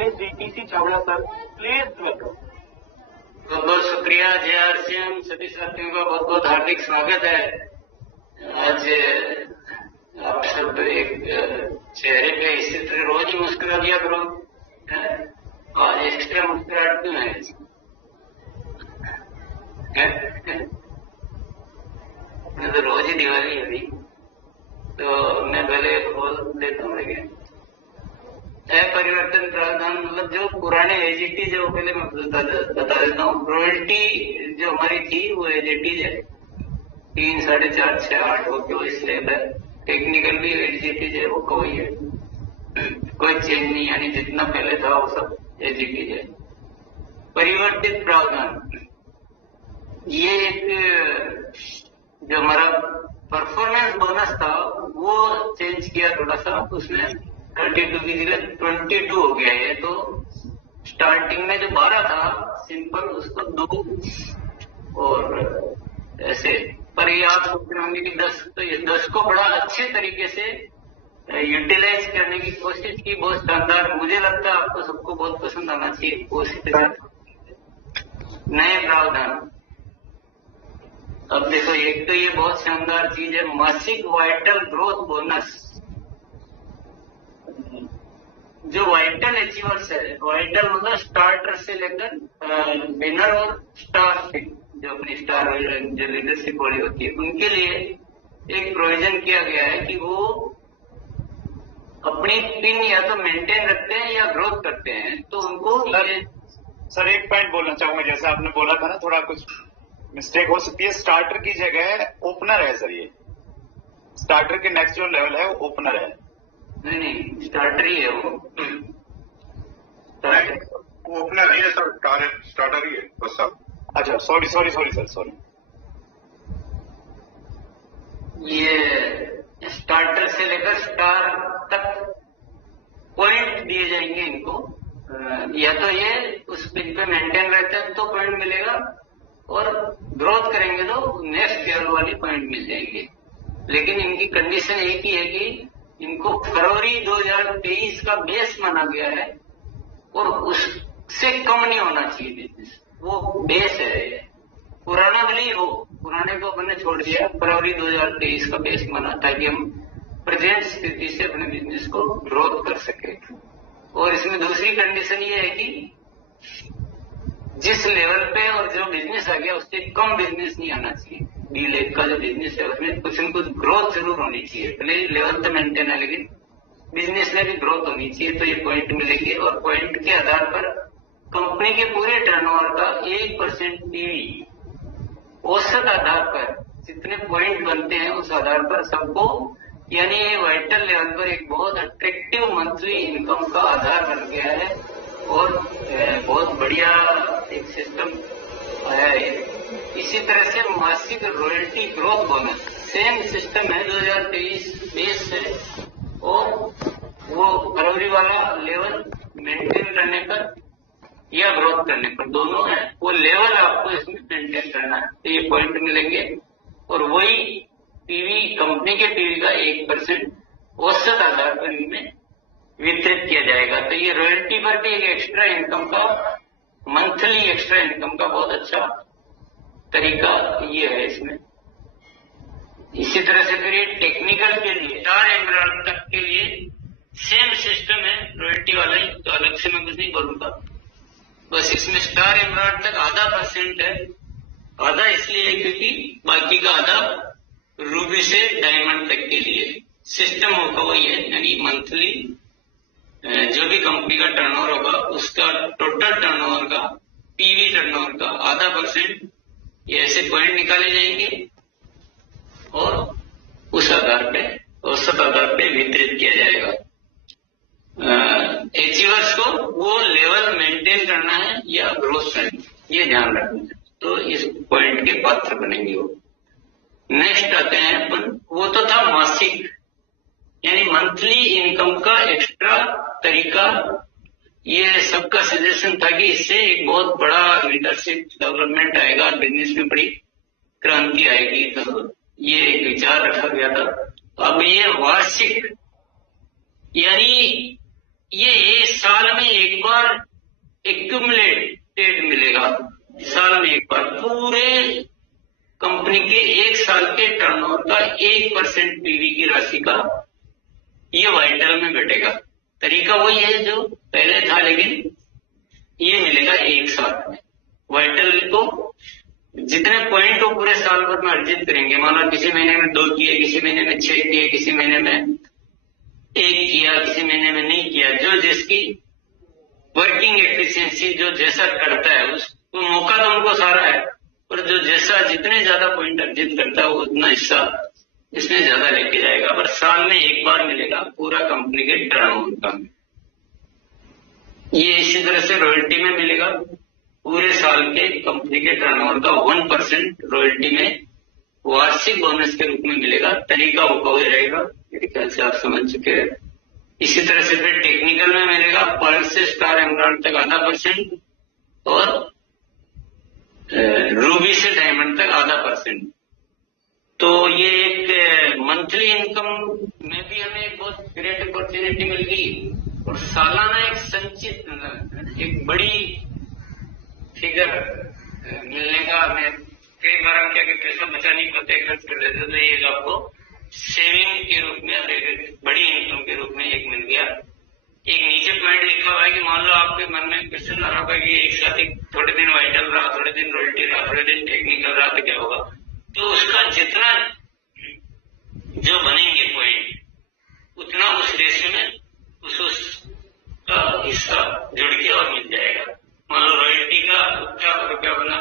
Ramesh ji, TC Chhawra sir, please welcome. बहुत बहुत शुक्रिया। जय आरसीएम सभी साथियों का बहुत बहुत हार्दिक स्वागत है। आज आप सब एक चेहरे पे इसी तरह रोज मुस्कुरा दिया करो, आज एक्स्ट्रा मुस्कुराहट क्यों है? मैं तो रोज ही दिवाली है अभी, तो मैं पहले बोल देता हूँ। लेकिन परिवर्तन प्रावधान मतलब जो पुराने एजीटी, जो पहले मैं बता देता हूँ, रॉयल्टी जो हमारी थी वो एजीटी है 3, 4.5, 6, 8 हो तो स्लैब है। टेक्निकल भी एजीटी है, वो कोई है, कोई चेंज नहीं, यानी जितना पहले था वो सब एजीटी है। परिवर्तित प्रावधान, ये एक जो हमारा परफॉर्मेंस बोनस था वो चेंज किया थोड़ा सा, उसमें 32 की जगह 22 हो गया है। तो स्टार्टिंग में जो 12 था सिंपल, उसको 2 और ऐसे, पर ये आप सोच रहे होंगे कि 10, तो ये 10 को बड़ा अच्छे तरीके से यूटिलाइज करने की कोशिश की, बहुत शानदार। मुझे लगता है आपको सबको बहुत पसंद आना चाहिए कोशिश। नए प्रावधान, अब देखो, एक तो ये बहुत शानदार चीज है, मासिक वाइटल ग्रोथ बोनस। जो वाइटल अचीवर्स है, वाइटल मतलब स्टार्टर से लेकर विनर और स्टार से, जो अपनी स्टार जो लीडरशिप वाली होती है, उनके लिए एक प्रोविजन किया गया है कि वो अपनी पिन या तो मेंटेन रखते हैं या ग्रोथ करते हैं, तो उनको सर एक पॉइंट बोलना चाहूंगा। जैसे आपने बोला था ना, थोड़ा कुछ मिस्टेक हो सकती है। स्टार्टर की जगह ओपनर है सर, ये स्टार्टर के नेक्स्ट जो लेवल है वो ओपनर है। नहीं, स्टार्टर ही है वो। ओपनर नहीं है सर, स्टार्टर ही है बस सर। अच्छा, सॉरी सर। ये स्टार्टर से लेकर स्टार तक पॉइंट दिए जाएंगे इनको, या तो ये उस पिन पे मेंटेन रहते हैं तो पॉइंट मिलेगा, और ग्रोथ करेंगे तो नेक्स्ट लेवल वाली पॉइंट मिल जाएंगे। लेकिन इनकी कंडीशन एक ही है कि इनको फरवरी 2023 का बेस माना गया है, और उससे कम नहीं होना चाहिए बिजनेस, वो बेस है। पुराना भले ही हो, पुराने को अपने छोड़ दिया, फरवरी 2023 का बेस माना, ताकि हम प्रेजेंट स्थिति से अपने बिजनेस को ग्रोथ कर सके। और इसमें दूसरी कंडीशन ये है कि जिस लेवल पे और जो बिजनेस आ गया उससे कम बिजनेस नहीं आना चाहिए। डी लेग का जो बिजनेस है उसमें कुछ न कुछ ग्रोथ जरूर होनी चाहिए, भले लेवल तो मेंटेन है लेकिन बिजनेस में भी ग्रोथ होनी चाहिए, तो ये पॉइंट मिलेंगे। और पॉइंट के आधार पर कंपनी के पूरे टर्नओवर का 1% पीवी, औसत आधार पर जितने पॉइंट बनते हैं उस आधार पर सबको, यानी ये वाइटल लेवल पर एक बहुत अट्रैक्टिव मंथली इनकम का आधार बन गया है, और बहुत बढ़िया एक सिस्टम आया है। इसी तरह से मासिक royalty growth bonus, same system है 2023 बेस है, और वो फरवरी वाला लेवल मेंटेन करने पर या ग्रोथ करने पर, दोनों है, वो लेवल आपको इसमें मेंटेन करना है, तो ये पॉइंट मिलेंगे। और वही पीवी, कंपनी के पीवी का 1% औसत आधार पर इनमें वितरित किया जाएगा। तो ये रॉयल्टी पर भी एक एक्स्ट्रा इनकम का, मंथली एक्स्ट्रा इनकम का बहुत अच्छा तरीका ये है इसमें। इसी तरह से फिर ये टेक्निकल के लिए, स्टार एमराल्ड तक के लिए सेम सिस्टम है, रॉयल्टी वाला ही, तो अलग से मैं कुछ नहीं बोलूंगा। बस इसमें स्टार एमराल्ड तक 0.5% है, आधा इसलिए क्योंकि बाकी का आधा रूबी से डायमंड तक के लिए सिस्टम होगा वही है, यानी मंथली जो भी कंपनी का टर्नओवर होगा उसका टोटल टर्नओवर का, पीवी टर्नओवर का 0.5% ये ऐसे पॉइंट निकाले जाएंगे, और उस आधार पे, औसत आधार पे वितरित किया जाएगा। अचीवर्स को वो लेवल मेंटेन करना है या ग्रोथ करना है, ये ध्यान रखना है, तो इस पॉइंट के पात्र बनेंगे वो। नेक्स्ट आते हैं अपन, वो तो था मासिक यानी मंथली इनकम का एक्स्ट्रा तरीका। ये सबका सजेशन था कि इससे एक बहुत बड़ा लीडरशिप डेवलपमेंट आएगा, बिजनेस में बड़ी क्रांति आएगी, तो ये एक विचार रखा गया था। अब ये वार्षिक, यानी ये एक साल में एक बार एक्यूमुलेटेड मिलेगा, साल में एक बार पूरे कंपनी के एक साल के टर्नओवर का 1% पीवी की राशि का ये वाइटल में बैठेगा। तरीका वही है जो पहले था, लेकिन ये मिलेगा एक साल में। वाइटल को जितने पॉइंट वो पूरे साल भर में अर्जित करेंगे, मानो किसी महीने में 2 किए, किसी महीने में 6 किए, किसी महीने में 1 किया, किसी महीने में नहीं किया, जो जिसकी वर्किंग एफिशिएंसी जो जैसा करता है उसको मौका तो उनको सारा है, और जो जैसा जितने ज्यादा पॉइंट अर्जित करता है वो उतना हिस्सा इसमें ज्यादा लेके जाएगा। पर साल में एक बार मिलेगा पूरा कंपनी के टर्नओवर का। ये इसी तरह से रॉयल्टी में मिलेगा, पूरे साल के कंपनी के टर्नओवर का 1% रॉयल्टी में वार्षिक बोनस के रूप में मिलेगा। तरीका वो रहेगा, मेरे ख्याल से आप समझ चुके हैं। इसी तरह से फिर टेक्निकल में मिलेगा पर्ल से स्टार एमराल्ड तक 0.5% और रूबी से डायमंड तक 0.5%। तो ये एक मंथली इनकम में भी हमें एक बहुत ग्रेट अपॉर्चुनिटी मिल गई, और सालाना एक संचित एक बड़ी फिगर मिलने का हमें कई बार हम क्या कि पैसा बचा नहीं पाते, खर्च कर देते, तो ये आपको सेविंग के रूप में एक बड़ी इनकम के रूप में एक मिल गया। एक नीचे पॉइंट लिखा हुआ है कि मान लो आपके मन में क्वेश्चन आ रहा होगा कि एक साथ ही थोड़े दिन वाइटल रहा, थोड़े दिन रॉयल्टी रहा, थोड़े दिन टेक्निकल रहा, तो क्या होगा? तो उसका जितना जो बनेंगे पॉइंट उतना उस रेशियो में उसका हिस्सा जुड़ के और मिल जाएगा। मान लो रॉयल्टी का ₹50 बना,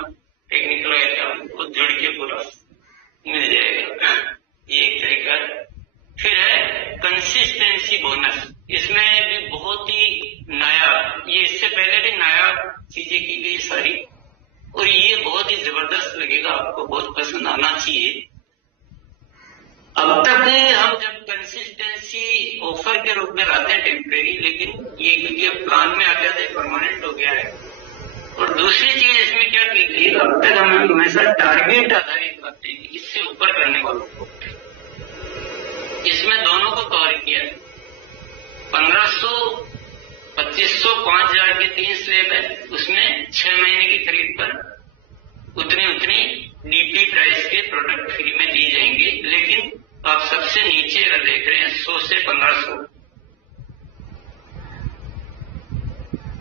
टेक्निकल का वो जुड़ के पूरा मिल जाएगा। ये एक तरीका है। फिर है कंसिस्टेंसी बोनस, इसमें भी बहुत ही नायाब, ये इससे पहले भी नायाब चीजें की गई सारी, और ये बहुत ही जबरदस्त लगेगा आपको, बहुत पसंद आना चाहिए। अब तक हम जब कंसिस्टेंसी ऑफर के रूप में लाते हैं टेम्परेरी, लेकिन ये क्योंकि अब प्लान में आ गया था, परमानेंट हो गया है। और दूसरी चीज इसमें क्या की गई, अब तक हम हमेशा टारगेट आधारित करते हैं, इससे ऊपर करने वालों को। इसमें दोनों को कवर किया, 1500, 2500, 5000 के 3 स्लैब है, उसमें 6 महीने की खरीद पर उतनी डीपी प्राइस के प्रोडक्ट फ्री में दी जाएंगे। लेकिन आप सबसे नीचे अगर देख रहे हैं 100 से 1500,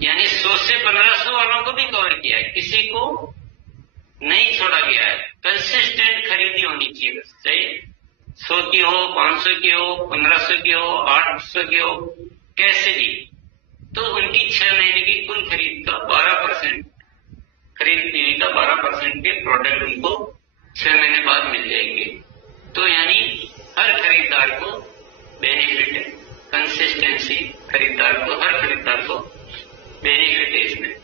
यानी 100 से 1500 वालों को भी कवर किया है, किसी को नहीं छोड़ा गया है। कंसिस्टेंट खरीदी होनी चाहिए, चाहिए 100 की हो, 500 की हो, 1500 की हो, 800 की हो, कैसे भी, तो उनकी 6 महीने की कुल खरीद का 12%, खरीद पीवी का 12% के प्रोडक्ट उनको 6 महीने बाद मिल जाएंगे। तो यानी हर खरीदार को बेनिफिट है, कंसिस्टेंसी खरीदार को, हर खरीदार को बेनिफिट है इसमें।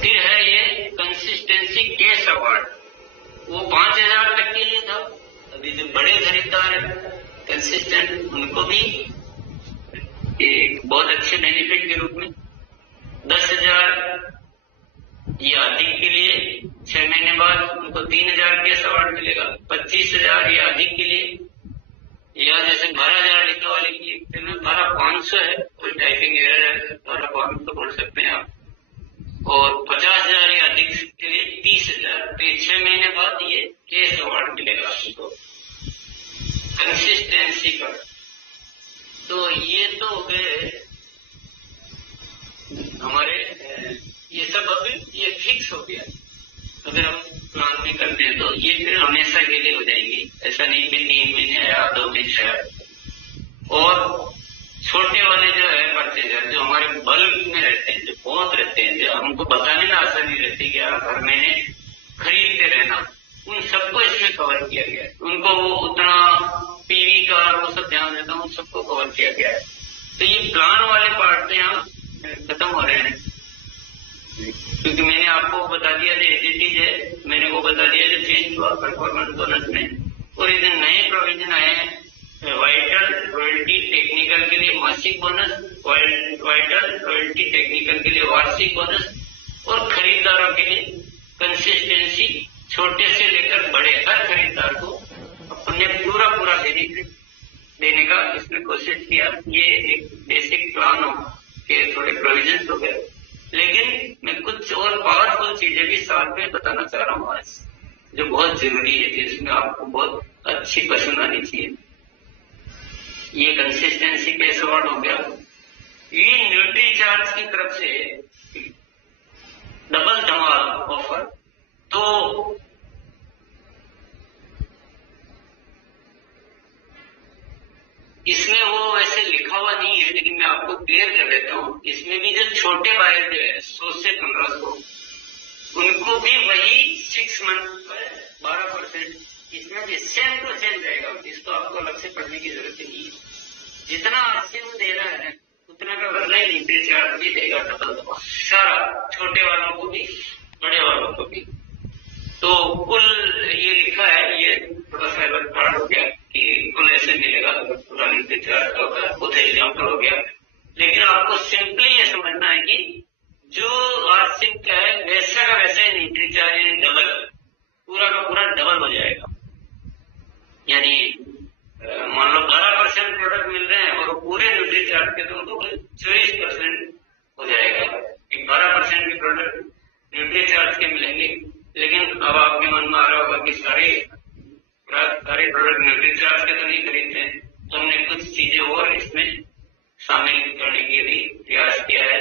फिर है ये कंसिस्टेंसी कैश अवार्ड, वो 5000 तक के लिए था। अभी जो बड़े खरीदार है कंसिस्टेंट, उनको भी एक बहुत अच्छे बेनिफिट के रूप में 10,000 या अधिक के लिए 6 महीने बाद उनको 3,000 कैश अवार्ड मिलेगा। 25,000 या अधिक के लिए, या जैसे 12,000 लिखने वाले की 12,500 है, कोई टाइपिंग एरर है, 12,500 बोल सकते हैं आप। और 50,000 या अधिक के लिए 30,000, तो 6 महीने बाद ये कैश अवार्ड मिलेगा आपको कंसिस्टेंसी का। तो ये तो हो गए हमारे, ये सब अभी ये फिक्स हो गया। अगर हम प्लान में करते हैं तो ये फिर हमेशा के लिए हो जाएंगी, ऐसा नहीं कि 3 महीने या 2 महीने है। और छोटे वाले जो है परचेजर, जो हमारे बल्क में रहते हैं, जो बहुत रहते हैं, जो हमको बताने में आसानी रहती है कि आप हर महीने खरीदते रहना, उन सबको इसमें कवर किया गया है। उनको वो उतना पीवी का वो सब ध्यान देता हूँ, सबको कवर किया गया है। तो ये प्लान वाले पार्ट यहाँ खत्म हो रहे हैं, क्योंकि मैंने आपको बता दिया जो एडिटीज है, मैंने वो बता दिया जो चेंज हुआ परफॉर्मेंस बोनस में। और ये नए प्रोविजन आए हैं, वाइटल रॉयल्टी टेक्निकल के लिए मासिक बोनस, वाइटल रॉयल्टी टेक्निकल के लिए वार्षिक बोनस, और खरीदारों के लिए कंसिस्टेंसी, छोटे से लेकर बड़े हर खरीदार को अपने पूरा बेनिफिट देने का इसमें कोशिश किया। ये एक बेसिक प्लान हो के थोड़े प्रोविजन हो गए, लेकिन मैं कुछ और पावरफुल चीजें भी साथ में बताना चाह रहा हूँ आज, जो बहुत जरूरी है, जिसमें आपको बहुत अच्छी पसंद आनी चाहिए। ये कंसिस्टेंसी पे सवाल हो गया। ये न्यूट्रीचार्ज की तरफ से डबल धमाल ऑफर, तो इसमें वो वैसे लिखा हुआ नहीं है, लेकिन मैं आपको क्लियर कर देता हूँ। इसमें भी जो छोटे बायर जो है 100 से 1500, उनको भी वही 6 मंथ पर 12%, इसमें भी सेम टू सेम रहेगा, जिसको आपको अलग से पढ़ने की जरूरत नहीं है। जितना आरसीएम दे रहा है उतना का बदला ही न्यूट्रीचार्ज भी देगा डबल दवा, सारा, छोटे वालों को भी बड़े वालों को भी। तो कुल ये लिखा है, ये थोड़ा सा अलग पार्ट हो गया कि कुल ऐसे मिलेगा, पूरा न्यूट्रीचार्ज का होगा, खुद एग्जाम्पल हो गया। लेकिन आपको सिंपली ये समझना है कि जो आरसीएम का है वैसा का वैसा ही न्यूट्रीचार्ज डबल, पूरा का पूरा डबल हो जाएगा। यानी मान लो 12% प्रोडक्ट मिल रहे हैं और पूरे न्यूट्रीचार्ज के तो 24% हो जाएगा। 12% के प्रोडक्ट न्यूट्रीचार्ज के मिलेंगे, लेकिन अब आपके मन में आ रहा होगा कि सारे प्रोडक्ट न्यूट्रीचार्ज के तो नहीं खरीदते हैं, तो हमने कुछ चीजें और इसमें शामिल करने के लिए प्रयास किया है।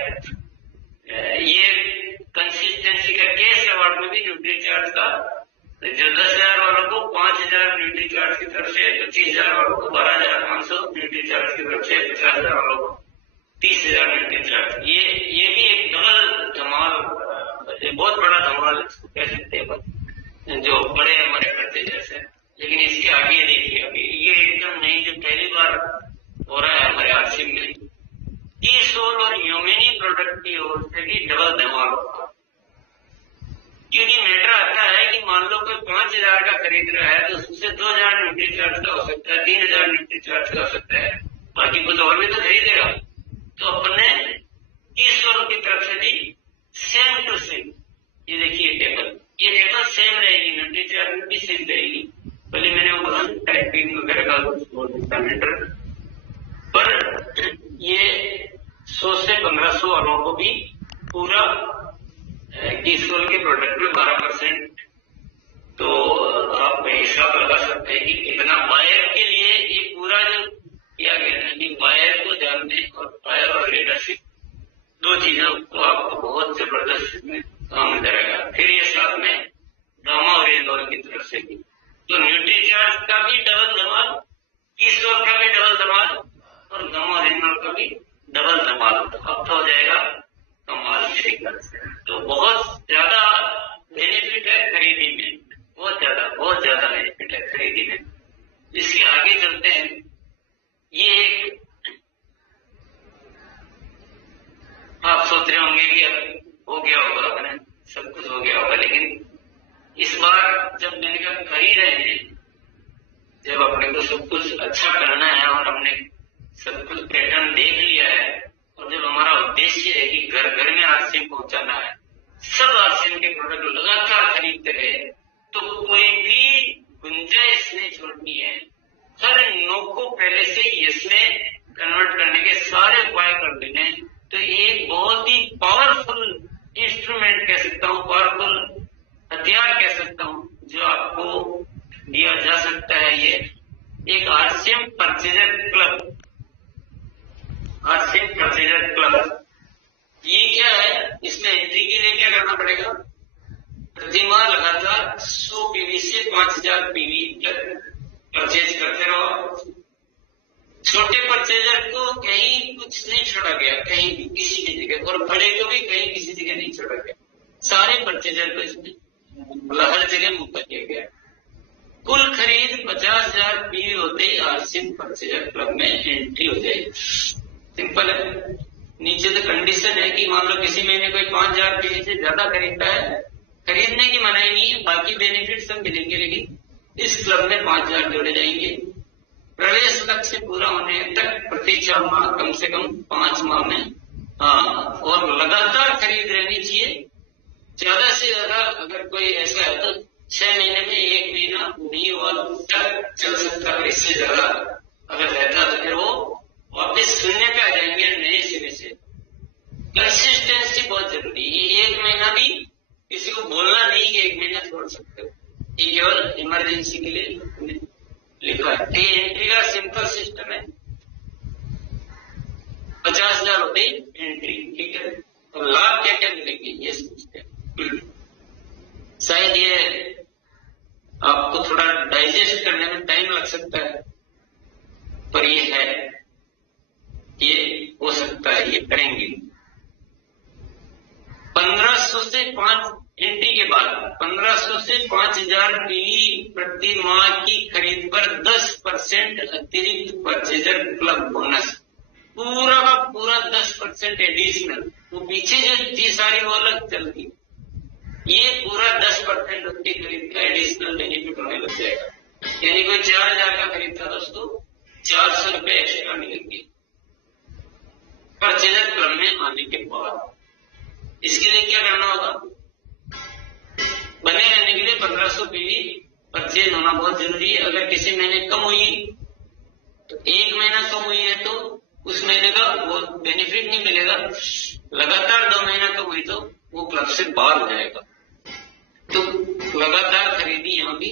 ये कंसिस्टेंसी का केस अवार्ड में भी न्यूट्रीचार्ज का जो 10,000 वालों को 5,000 न्यूट्रीचार्ज की तरफ से, 25,000 वालों को 12,500 न्यूट्रीचार्ज की तरफ से, 50,000 वालों को 30,000 न्यूट्रीचार्ज। ये भी एक डबल धमाल, बहुत बड़ा धमाल कह सकते हैं, जो बड़े हमारे करते जैसे। लेकिन इसके आगे देखिए, अभी ये एकदम नहीं, जो पहली बार हो रहा है हमारे आरसीएम में, टी-सोल और ह्यूमेनी प्रोडक्ट की ओर से भी डबल धमाल होगा। क्योंकि मैटर आता है कि मान लो कोई 5,000 का खरीद रहा है तो उससे 2,000 न्यूट्रीचार्ज का हो सकता है, 3,000 न्यूट्रीचार्ज का हो सकता है, बाकी कुछ और भी तो खरीदेगा। तो अपने टी-सोल की तरफ से भी सेम टू सेम, ये देखिए टेबल, ये टेबल सेम रहेगी, न्यूट्रीचार्ज भी सेम रहेगी। पहले मैंने वो बोला टाइपिंग वगैरह का बोल देता मैटर, पर ये 100 से 1500 वालों को भी पूरा टी-सोल के प्रोडक्ट में 12%, तो आप हिसाब लगा सकते हैं कि कितना बायर के लिए ये पूरा जो किया गया है, कि बायर को जानने और बायर और लीडरशिप दो चीजों को आपको बहुत जबरदस्त इसमें काम करेगा। फिर ये साथ में गामा और इंडोर की तरफ से भी, तो न्यूट्रीचार्ज का भी डबल धमाल, टी-सोल का भी डबल धमाल और गामा और इंडोर का भी डबल धमाल। अब तो हो जाएगा कमाल मेरी तरफ से। तो बहुत ज्यादा बेनिफिट है खरीदी में, बहुत ज्यादा बेनिफिट है खरीदी में। इसके आगे चलते हैं। ये एक आप सोच रहे होंगे कि हो गया होगा, अपने सब कुछ हो गया होगा, लेकिन इस बार जब मैंने कहा कर ही रहे हैं, जब अपने को सब कुछ अच्छा करना है और हमने सब कुछ पैटर्न देख लिया है, और जब हमारा उद्देश्य है कि घर घर में आरसीएम पहुंचाना है, सब आरसीएम के प्रोडक्ट लगातार खरीदते रहे, तो कोई भी गुंजाइश नहीं छोड़नी है। हर नो को पहले से यस में कन्वर्ट करने के सारे उपाय कर देने। तो ये बहुत ही पावरफुल इंस्ट्रूमेंट कह सकता हूँ, पावरफुल हथियार कह सकता हूँ, जो आपको दिया जा सकता है। ये एक RCM purchaser club, RCM purchaser club, ये क्या है? इसमें एंट्री के लिए क्या करना पड़ेगा? प्रतिमाह लगातार 100 पीवी से 5,000 पीवी तक परचेज करते रहो। छोटे परचेजर को कहीं कुछ नहीं छोड़ा गया, कहीं भी किसी भी जगह, और बड़े को भी कहीं किसी जगह नहीं छोड़ा गया। सारे परचेजर को इसमें मतलब हर जगह मौका दिया गया। कुल खरीद 50,000 पीवी होते ही आरसीएम परचेजर क्लब में एंट्री हो जाएगी। सिंपल है। नीचे तो कंडीशन है कि मान लो किसी महीने कोई 5,000 पीवी से ज्यादा खरीदता है, खरीदने की मनाही नहीं है, बाकी बेनिफिट सब मिलेंगे, लेकिन इस क्लब में 5,000 जोड़े जाएंगे। प्रवेश लक्ष्य पूरा होने तक प्रति 4 माह, कम से कम 5 माह में, और लगातार खरीद रहनी चाहिए। ज्यादा से ज्यादा अगर कोई ऐसा है तो 6 महीने में 1 महीना नहीं हुआ तक चल सकता है, इससे ज्यादा अगर रहता तो फिर वो वापस शून्य पे आ जाएंगे नए सिरे से। कंसिस्टेंसी बहुत जरूरी है। एक महीना भी किसी को बोलना नहीं कि 1 महीना छोड़ सकते हो, ये केवल इमरजेंसी के लिए लिखा है। ये एंट्री का सिंपल सिस्टम है, 50,000 रुपए एंट्री, ठीक है। और लाभ क्या क्या मिलेंगे ये सोचते हैं। शायद ये आपको थोड़ा डाइजेस्ट करने में टाइम लग सकता है, पर ये है, ये हो सकता है, ये करेंगे। 1500 से 5 एंट्री के बाद 1500 से 5,000 पीवी प्रति माह की खरीद पर 10% अतिरिक्त परचेजर क्लब बोनस, पूरा का पूरा 10% एडिशनल। वो पीछे जो थी सारी वो अलग चलती, ये पूरा 10% उसकी खरीद का एडिशनल बेनिफिट होने लग जाएगा। यानी कोई 4,000 का खरीदता था उसको 400 रुपए एक्स्ट्रा मिलेंगे परचेजर क्लब में आने के बाद। इसके लिए क्या करना होगा, बने रहने के लिए 1500 पीवी परचेज होना बहुत जरूरी है। अगर किसी महीने कम हुई तो 1 महीना कम हुई है तो उस महीने का वो बेनिफिट नहीं मिलेगा। लगातार 2 महीना कम हुई तो वो क्लब से बाहर हो जाएगा। तो लगातार खरीदी यहाँ भी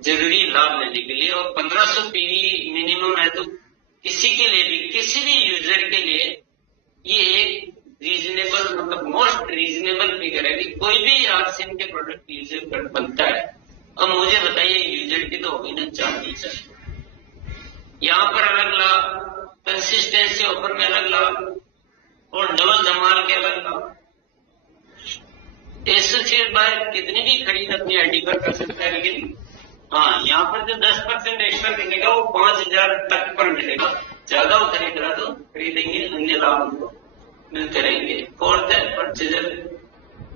जरूरी लाभ लेने के लिए। और 1500 पीवी मिनिमम है तो किसी के लिए भी, किसी भी यूजर के लिए ये एक रीजनेबल, मतलब मोस्ट रीजनेबल फिगर है कि कोई भी आरसीएम के प्रोडक्ट यूजर कर बनता है। अब मुझे बताइए, यूजर की तो होगी ना 4 फीचर, यहाँ पर अलग लाभ, कंसिस्टेंसी ऑफर में अलग लाभ और डबल धमाल के अलग लाभ। एसोसिएट बाय कितनी भी खरीद अपनी आईडी पर कर सकता है, लेकिन हाँ यहाँ पर जो 10% एक्स्ट्रा मिलेगा वो 5,000 तक पर मिलेगा। ज्यादा वो खरीद रहा तो खरीदेंगे, अन्य लाभ उनको मिलते रहेंगे। फोर्थ है परचेजर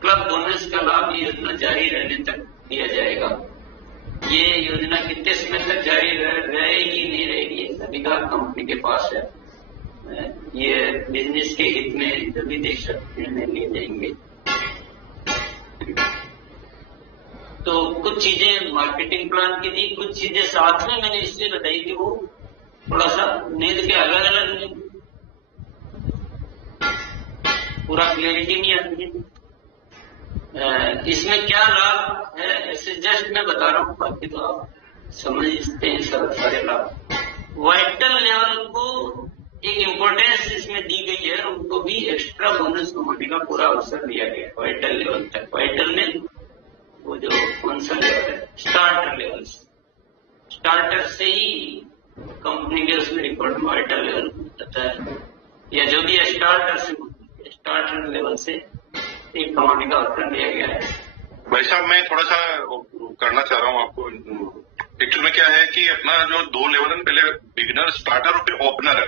क्लब बोनस का लाभ योजना जारी रहने तक दिया जाएगा। ये योजना कितने समय तक जारी रहेगी नहीं रहेगी अधिकार कंपनी के पास है। ये बिजनेस के हित में जो भी देख सकते हैं लिए जाएंगे। तो कुछ चीजें मार्केटिंग प्लान की थी, कुछ चीजें साथ में मैंने इसलिए बताई कि वो थोड़ा सा नींद के अलग अलग पूरा क्लियरिटी नहीं आती है। इसमें क्या लाभ है ऐसे जस्ट मैं बता रहा हूँ, बाकी तो आप समझते हैं सारे लाभ। वाइटल लेवल को एक इम्पोर्टेंस इसमें दी गई है, उनको भी एक्स्ट्रा बोनस कमाने का पूरा अवसर दिया गया वाइटल लेवल तक। वाइटल में वो जो कौन सा लेवल है, स्टार्टर लेवल, स्टार्टर से ही कंपनी के उसमें रिकॉर्ड में वाइटल लेवल होता है, या जो भी स्टार्टर लेवल से एक कमाने का अवसर दिया गया है। भाई साहब, मैं थोड़ा सा करना चाह रहा हूँ आपको। एक्चुअल में क्या है कि अपना जो 2 लेवल है, पहले बिगिनर, स्टार्टर और फिर ओपनर है।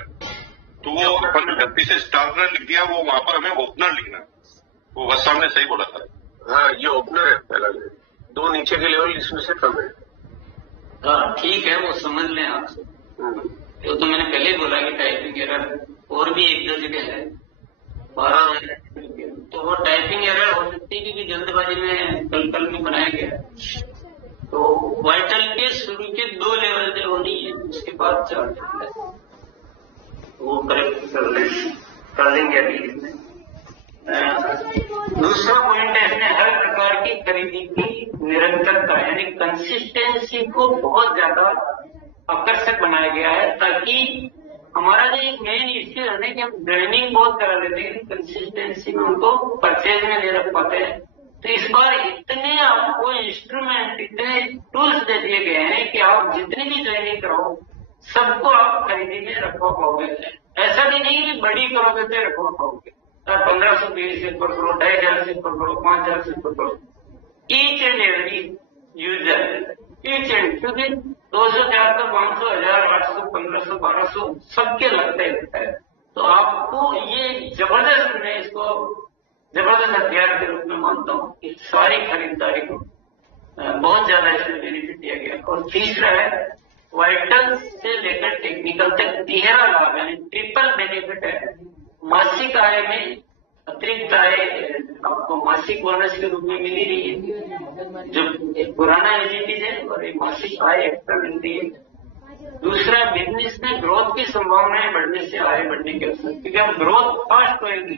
तो वो अपन गलती से स्टार्टर लिख दिया, वो वहां पर हमें ओपनर लिखना है। वो बस सामने सही बोला था। हाँ, ये ओपनर है पहला, 2 नीचे के लेवल इसमें से कम है। हाँ ठीक है, वो समझ लें आपसे। तो मैंने पहले ही बोला कि टाइपिंग एरर और भी 1-2 जगह है, 12 तो वो टाइपिंग एरर हो सकती है क्योंकि जल्दबाजी में कल में बनाया गया। तो वाइटल के शुरू के 2 लेवल जो होनी है, उसके बाद 4 लेवल है, वो करेक्ट कर देंगे अभी इसमें। दूसरा पॉइंट है, इसमें हर प्रकार की खरीदी की निरंतरता यानी कंसिस्टेंसी को बहुत ज्यादा आकर्षक बनाया गया है, ताकि हमारा जो एक मेन इश्यू है ना कि हम ड्रेनिंग बहुत करा देते हैं, कंसिस्टेंसी में उनको परचेज में नहीं रख पाते हैं। तो इस बार इतने आपको इंस्ट्रूमेंट, इतने टूल्स दे दिए गए हैं कि आप जितनी भी ट्रेनिंग कराओ सबको आप खरीदी में रखवा पाओगे। ऐसा भी नहीं कि बड़ी करोगे तो रखवा पाओगे, 1520 से पकड़ो, 2,500 से पकड़ो, 5,000 से पकड़ो, each and every user, each and, क्योंकि 200, 400, 500, 1000, 800, 1500, 1200 सबके लगता है। तो आपको ये जबरदस्त, मैं इसको जबरदस्त हथियार के रूप में मानता हूँ कि सारी खरीदारी को बहुत ज्यादा इसमें बेनिफिट दिया गया। और तीसरा है वाइटल से लेकर टेक्निकल तक 13 लाभ यानी ट्रिपल बेनिफिट है। मासिक आय में अतिरिक्त आय आपको मासिक बोनस के रूप में मिली रही है, जो एक पुराना एलजीपी है, और एक मासिक आय एक्स्ट्रा मिलती है। दूसरा, बिजनेस में ग्रोथ की संभावनाएं बढ़ने से आय बढ़ने के अवसर, क्योंकि अब ग्रोथ फास्ट होएगी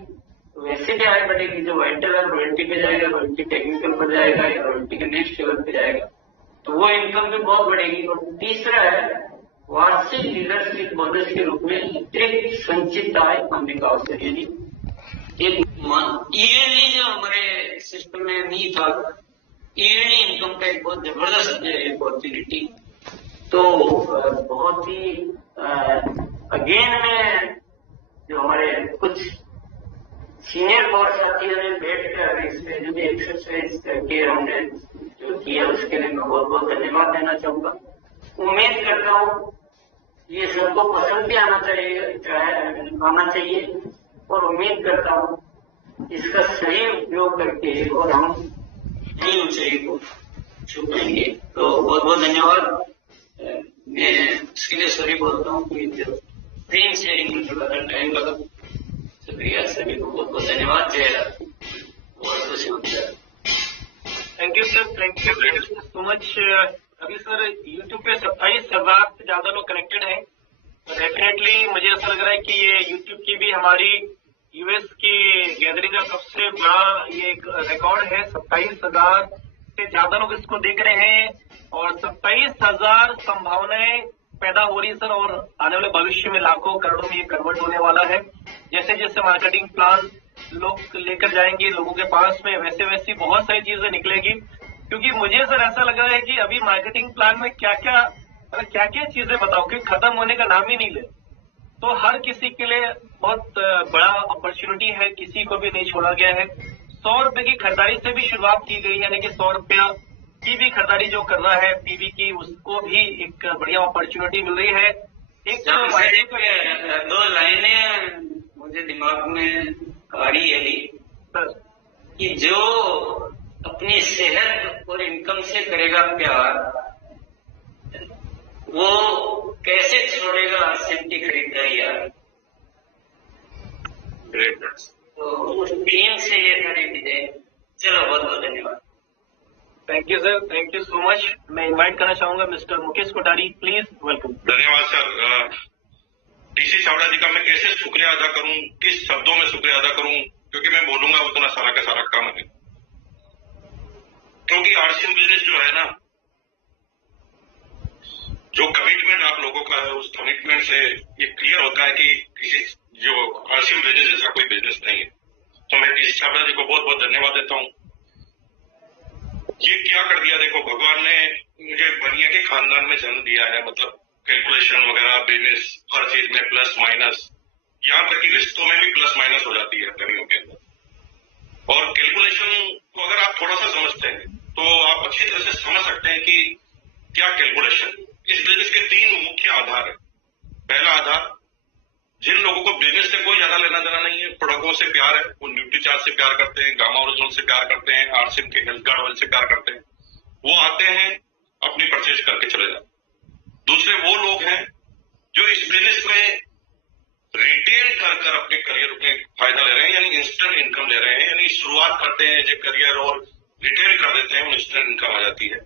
तो वैसे भी आय बढ़ेगी। जो वाइटल है रॉयल्टी पे जाएगा, रॉयल्टी टेक्निकल पर जाएगा या रॉयल्टी के नेक्स्ट लेवल पे जाएगा, तो वो इनकम भी बहुत बढ़ेगी। और तीसरा है वार्षिक लीडरशिप बोनस के रूप में अतिरिक्त संचित आय होने का अवसर, यानी एक ईयरली जो हमारे सिस्टम में नहीं था, ईयरली इनकम का एक बहुत जबरदस्त अपॉर्चुनिटी। तो बहुत ही अगेन में जो हमारे कुछ सीनियर कोर्स साथियों ने बैठ कर इसमें जो भी एक्सरसाइज करके हमने जो किया उसके लिए मैं बहुत बहुत धन्यवाद देना चाहूंगा। उम्मीद करता हूँ ये सबको पसंद भी आना चाहिए और उम्मीद करता हूँ इसका सही उपयोग करके और हम नई ऊंचाई को छू पाएंगे। तो बहुत बहुत धन्यवाद। मैं इसके लिए सॉरी बोलता हूँ कि स्क्रीन शेयरिंग में थोड़ा टाइम लगा। शुक्रिया सभी को, बहुत बहुत धन्यवाद। जय राम। बहुत खुशी होती है। Thank you sir, thank you so much. अभी सर यूट्यूब पे 27,000 से ज्यादा लोग कनेक्टेड हैं। तो डेफिनेटली मुझे ऐसा लग रहा है कि ये यूट्यूब की भी हमारी यूएस की गैदरिंग का सबसे बड़ा ये एक रिकॉर्ड है। 27,000 से ज्यादा लोग इसको देख रहे हैं और 27,000 संभावनाएं पैदा हो रही है सर, और आने वाले भविष्य में लाखों करोड़ों में ये कन्वर्ट होने वाला है। जैसे जैसे मार्केटिंग प्लान लोग लेकर जाएंगे लोगों के पास में, वैसे वैसी बहुत सारी चीजें निकलेगी। क्योंकि मुझे सर ऐसा लग रहा है कि अभी मार्केटिंग प्लान में क्या क्या चीजें बताओ कि खत्म होने का नाम ही नहीं ले। तो हर किसी के लिए बहुत बड़ा अपॉर्चुनिटी है, किसी को भी नहीं छोड़ा गया है। 100 रुपए की खरीदारी से भी शुरुआत की गई, यानी कि 100 रुपया की भी खरीदारी जो कर रहा है पीवी की, उसको भी एक बढ़िया अपॉर्चुनिटी मिल रही है। एक दो लाइनें मुझे दिमाग में आ रही है कि जो अपनी सेहत और इनकम से करेगा प्यार, वो कैसे छोड़ेगा सिम की खरीदारी यार। तो उस टीम से ये खरीदी जाए। चलो बहुत बहुत धन्यवाद। Thank you sir, thank you so much. मैं इनवाइट करना चाहूंगा mister Mukesh Kothari, please welcome. धन्यवाद सर। टीसी चावड़ा जी का मैं कैसे शुक्रिया अदा करूं, किस शब्दों में शुक्रिया अदा करूं, क्योंकि मैं बोलूंगा उतना सारा का सारा काम है। क्योंकि आरसीएम बिजनेस जो है ना, जो कमिटमेंट आप लोगों का है, उस कमिटमेंट से ये क्लियर होता है कि किसी जो आरसीएम बिजनेस जैसा कोई बिजनेस नहीं है। तो मैं टीसी चावड़ा जी को बहुत बहुत धन्यवाद देता हूं। ये क्या कर दिया, देखो भगवान ने मुझे बनिया के खानदान में जन्म दिया है, मतलब कैलकुलेशन वगैरह बिजनेस हर चीज में प्लस माइनस, यहाँ तक कि रिश्तों में भी प्लस माइनस हो जाती है कमियों के अंदर। और कैलकुलेशन को अगर आप थोड़ा सा समझते हैं तो आप अच्छी तरह से समझ सकते हैं कि क्या कैलकुलेशन। इस बिजनेस के 3 मुख्य आधार है। पहला आधार, जिन लोगों को बिजनेस से कोई ज्यादा लेना देना नहीं है, प्रोडक्टों से प्यार है, वो न्यूट्रीचार्ज से प्यार करते हैं, गामा ओरिजिनल से प्यार करते हैं, आरसीएम के हेल्थ कार्ड ऑयल से प्यार करते हैं, वो आते हैं अपनी परचेज करके चले जाते। दूसरे वो लोग हैं जो इस बिजनेस में रिटेल कर अपने करियर में फायदा ले रहे हैं, यानी इंस्टेंट इनकम ले रहे हैं, यानी शुरुआत करते हैं जो करियर और रिटेल कर देते हैं, इंस्टेंट इनकम आ जाती है।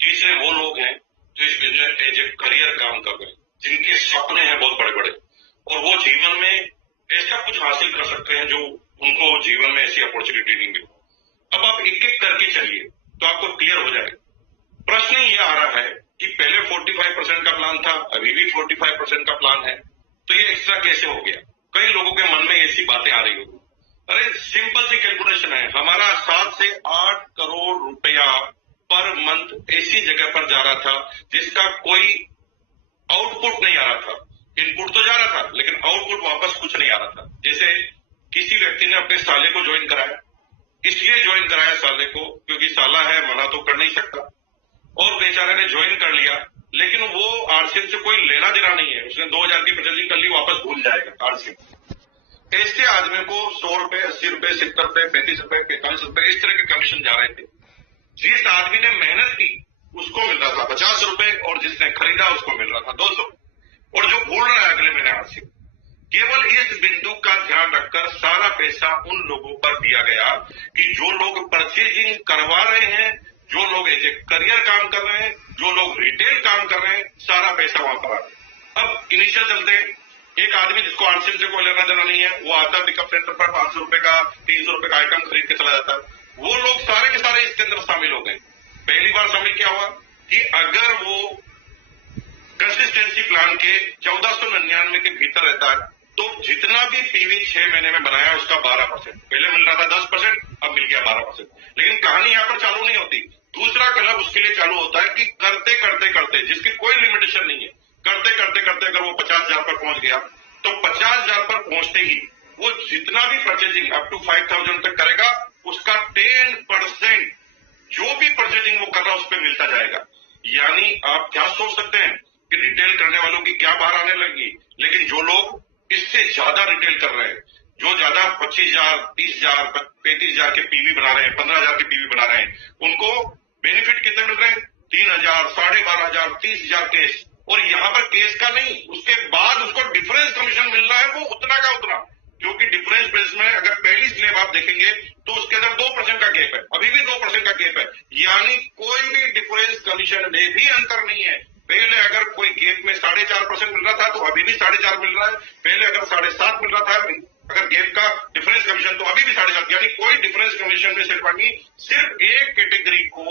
तीसरे वो लोग हैं जो इस बिजनेस एज ए करियर काम कर रहे हैं, जिनके सपने हैं बहुत बड़े बड़े और वो जीवन में ऐसा कुछ हासिल कर सकते हैं जो उनको जीवन में ऐसी अपॉर्चुनिटी नहीं मिली। अब आप एक एक करके चलिए तो आपको क्लियर हो जाएगा। प्रश्न ये आ रहा है कि पहले 45% का प्लान था, अभी भी 45% का प्लान है, तो ये एक्स्ट्रा कैसे हो गया? कई लोगों के मन में ऐसी बातें आ रही होगी। अरे सिंपल सी कैलकुलेशन है, हमारा 7 से 8 करोड़ रुपया पर मंथ ऐसी जगह पर जा रहा था जिसका कोई आउटपुट नहीं आ रहा था। इनपुट तो जा रहा था लेकिन आउटपुट वापस कुछ नहीं आ रहा था। जैसे किसी व्यक्ति ने अपने साले को ज्वाइन कराया, इसलिए ज्वाइन कराया साले को क्योंकि साला है, मना तो कर नहीं सकता, और बेचारे ने ज्वाइन कर लिया, लेकिन वो आरसीएम से कोई लेना देना नहीं है, उसने 2000 की परचेजिंग कर ली, वापस भूल जाएगा आरसीएम। ऐसे आदमी को 100 रुपए, 80 रुपए, 70 रुपए, 35 रुपए, 45 रुपए इस तरह के कमीशन जा रहे थे। जिस आदमी ने मेहनत की उसको मिल रहा था 50 रुपए और जिसने खरीदा उसको मिल रहा था 200, और जो भूल रहा है अगले महीने आरसीएम। केवल इस बिंदु का ध्यान रखकर सारा पैसा उन लोगों पर दिया गया कि जो लोग परचेजिंग करवा रहे हैं जो लोग एज ए करियर काम कर रहे हैं, जो लोग रिटेल काम कर रहे हैं, सारा पैसा वहां पर आ रहा है। अब इनिशियल चलते हैं, एक आदमी जिसको आरसीएम से कोई लेना देना नहीं है, वो आता है पिकअप सेंटर पर 500 रुपए का 300 रुपए का आइटम खरीद के चला जाता है। वो लोग सारे के सारे इसके अंदर शामिल हो गए। पहली बार शामिल क्या हुआ कि अगर वो कंसिस्टेंसी प्लान के 1499 के भीतर रहता है तो जितना भी पीवी 6 महीने में बनाया उसका 12%, पहले मिल रहा था 10%, अब मिल गया 12%। लेकिन कहानी यहाँ पर चालू नहीं होती। दूसरा क्लब उसके लिए चालू होता है कि करते करते करते, जिसकी कोई लिमिटेशन नहीं है, करते करते करते अगर वो 50,000 पर पहुंच गया तो 50,000 पर पहुंचते ही वो जितना भी परचेजिंग अप टू 5,000 तक करेगा उसका 10% जो भी परचेजिंग वो कर रहा है उस पर मिलता जाएगा। यानी आप क्या सोच सकते हैं कि रिटेल करने वालों की क्या बाहर आने लगी, लेकिन जो लोग इससे ज्यादा रिटेल कर रहे हैं, जो ज्यादा 25,000, 30,000, 35,000 के पीवी बना रहे हैं, 15,000 के पीवी बना रहे हैं, उनको बेनिफिट कितने मिल रहे हैं? 3,000, 12,500, 30,000 केस। और यहाँ पर केस का नहीं, उसके बाद उसको डिफरेंस कमीशन मिल रहा है वो उतना का उतना, क्योंकि डिफरेंस बेस में अगर पहली स्लैब आप देखेंगे तो उसके अंदर 2% का गैप है, अभी भी 2% का गैप है। यानी कोई भी डिफरेंस कमीशन में भी अंतर नहीं है। पहले अगर कोई गेप में 4.5% मिल रहा था तो अभी भी 4.5 मिल रहा है, पहले अगर 7.5 मिल रहा था अगर गेप का डिफरेंस कमीशन तो अभी भी 7.5। यानी कोई डिफरेंस कमीशन में सिर्फ एक कैटेगरी को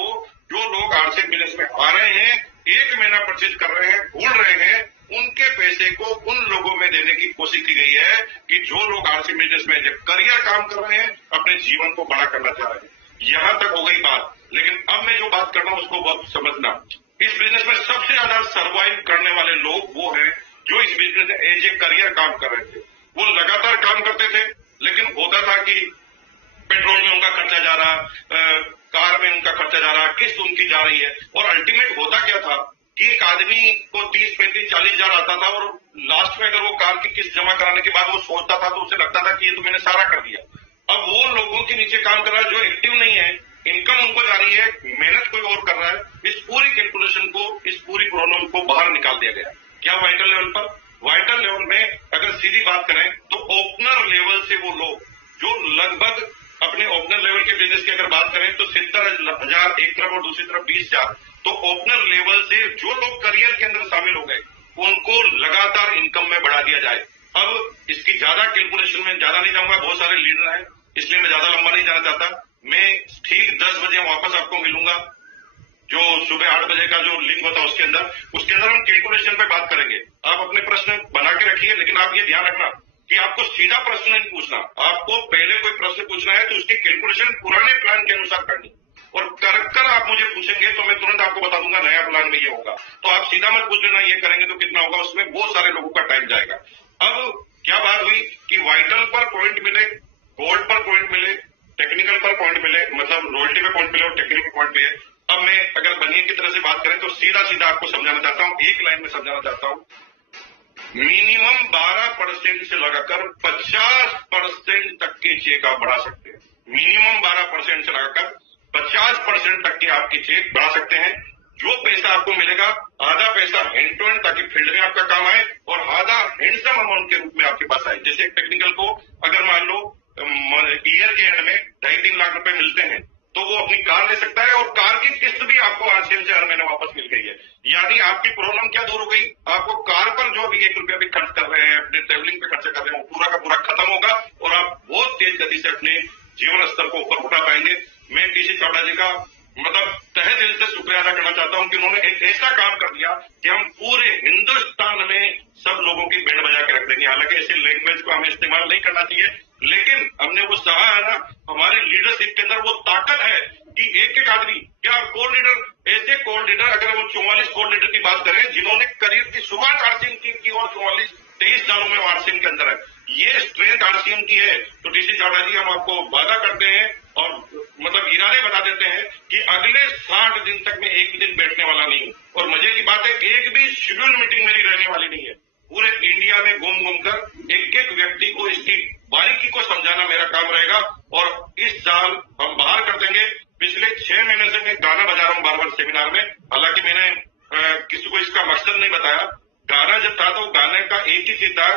जो लोग आरसीएम बिजनेस में आ रहे हैं, 1 महीना परचेज कर रहे हैं, भूल रहे हैं, उनके पैसे को उन लोगों में देने की कोशिश की गई है कि जो लोग आरसीएम बिजनेस में जब करियर काम कर रहे हैं, अपने जीवन को बड़ा करना चाह रहे हैं। यहां तक हो गई बात। लेकिन अब मैं जो बात कर रहा हूं उसको बहुत समझना। इस बिजनेस में सबसे ज्यादा सर्वाइव करने वाले लोग वो हैं जो इस बिजनेस में एज ए करियर काम कर रहे थे। वो लगातार काम करते थे, लेकिन होता था कि पेट्रोल में उनका खर्चा जा रहा, कार में उनका खर्चा जा रहा, किस्त उनकी जा रही है। और अल्टीमेट होता क्या था कि एक आदमी को 30, 35, 40,000 आता था और लास्ट में अगर वो कार की किस्त जमा कराने के बाद वो सोचता था तो उसे लगता था कि ये तो मैंने सारा कर दिया। अब वो लोगों के नीचे काम कर रहा है जो एक्टिव नहीं है, इनकम उनको जा रही है, मेहनत कोई और कर रहा है। इस पूरी कैलकुलेशन को, इस पूरी प्रॉब्लम को बाहर निकाल दिया गया। क्या वाइटल लेवल पर? वाइटल लेवल में अगर सीधी बात करें तो ओपनर लेवल से वो लोग जो लगभग अपने ओपनर लेवल के बिजनेस की अगर बात करें तो 70,000 एक तरफ और दूसरी तरफ 20,000, तो ओपनर लेवल से जो लोग करियर के अंदर शामिल हो गए उनको लगातार इनकम में बढ़ा दिया जाए। अब इसकी ज्यादा कैलकुलेशन में ज्यादा नहीं जाऊंगा, बहुत सारे लीडर हैं इसलिए मैं ज्यादा लंबा नहीं जाना चाहता। मैं ठीक 10 बजे वापस आपको मिलूंगा, जो सुबह 8 बजे का जो लिंक होता है उसके अंदर हम कैलकुलेशन पे बात करेंगे। आप अपने प्रश्न बना के रखिए, लेकिन आप ये ध्यान रखना कि आपको सीधा प्रश्न नहीं पूछना, आपको पहले कोई प्रश्न पूछना है तो उसकी कैलकुलेशन पुराने प्लान के अनुसार करनी, और कर आप मुझे पूछेंगे तो मैं तुरंत आपको बता दूंगा नया प्लान में ये होगा। तो आप सीधा मत पूछ लेना ये करेंगे तो कितना होगा, उसमें बहुत सारे लोगों का टाइम जाएगा। अब क्या बात हुई कि वाइटल पर पॉइंट मिले, गोल्ड पर पॉइंट मिले, टेक्निकल पर पॉइंट मिले, मतलब रॉयल्टी पे पॉइंट मिले और टेक्निकल पॉइंट मिले। अब मैं अगर बनिए की तरह से बात करें तो सीधा सीधा आपको समझाना चाहता हूं, एक लाइन में समझाना चाहता हूं। मिनिमम 12% से लगाकर 50% तक के चेक आप बढ़ा सकते हैं। मिनिमम 12% से लगाकर 50% तक के आपके चेक बढ़ा सकते हैं। जो पैसा आपको मिलेगा आधा पैसा हैंड टू हैंड, ताकि फील्ड में आपका काम आए, और आधा हैंडसम अमाउंट के रूप में आपके पास आए। जैसे टेक्निकल को अगर मान लो ईयर के एंड में 2.5-3 लाख रुपए मिलते हैं तो वो अपनी कार ले सकता है, और कार की किस्त भी आपको आरसीएम से हर महीने वापस मिल गई है। यानी आपकी प्रॉब्लम क्या दूर हो गई? आपको कार पर जो भी 1 रुपया भी खर्च कर रहे हैं, अपने ट्रेवलिंग पे खर्चा कर रहे हैं, वो पूरा का पूरा खत्म होगा और आप बहुत तेज गति से अपने जीवन स्तर को ऊपर उठा पाएंगे। मैं टीसी चावड़ा जी का मतलब तहे दिल से शुक्रिया अदा करना चाहता हूं कि उन्होंने एक ऐसा काम कर दिया कि हम पूरे हिंदुस्तान में सब लोगों की बैंड बजा के रख देंगे। हालांकि ऐसे लैंग्वेज को हमें इस्तेमाल नहीं करना चाहिए, लेकिन हमने वो सहा है ना, हमारी लीडरशिप के अंदर वो ताकत है कि एक आदमी, क्या कोर लीडर, ऐसे कोर लीडर, अगर वो 44 कोर लीडर की बात करें जिन्होंने करियर की शुरुआत आरसीएम की और 23 सालों में आरसीएम के अंदर है, ये स्ट्रेंथ आरसीएम की है। तो टीसी चावड़ा जी, हम आपको वादा करते हैं और मतलब इरादे बता देते हैं कि अगले 60 दिन तक मैं एक भी दिन बैठने वाला नहीं हूं। और मजे की बात है, एक भी शेड्यूल मीटिंग मेरी रहने वाली नहीं है। पूरे इंडिया में घूम घूम कर एक एक व्यक्ति को इसकी बारीकी को समझाना मेरा काम रहेगा। और इस साल हम बाहर कर देंगे। पिछले 6 महीने से मैं गाना बजा रहा हूं बार-बार सेमिनार में। हालांकि मैंने किसी को इसका मकसद नहीं बताया। गाना जब था तो गाने का एक ही चीज था,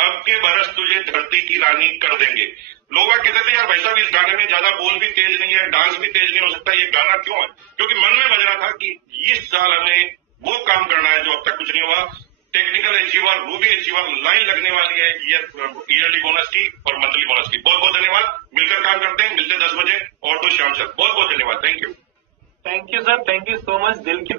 अब के बरस तुझे धरती की रानी कर देंगे। लोग बाग कहते थे यार भाई साहब इस गाने में ज्यादा बोल भी तेज नहीं है, डांस भी तेज नहीं हो सकता, ये गाना क्यों है? क्योंकि मन में बज रहा था कि इस साल हमें वो काम करना है जो अब तक कुछ नहीं हुआ। Technical achiever, Ruby achiever line लगने वाली है ईयरली बोनस की और मंथली बोनस की। बहुत बहुत धन्यवाद, मिलकर काम करते हैं, मिलते 10 बजे और तो शाम तक। बहुत बहुत धन्यवाद, thank you. Thank you sir, thank you so much, दिल की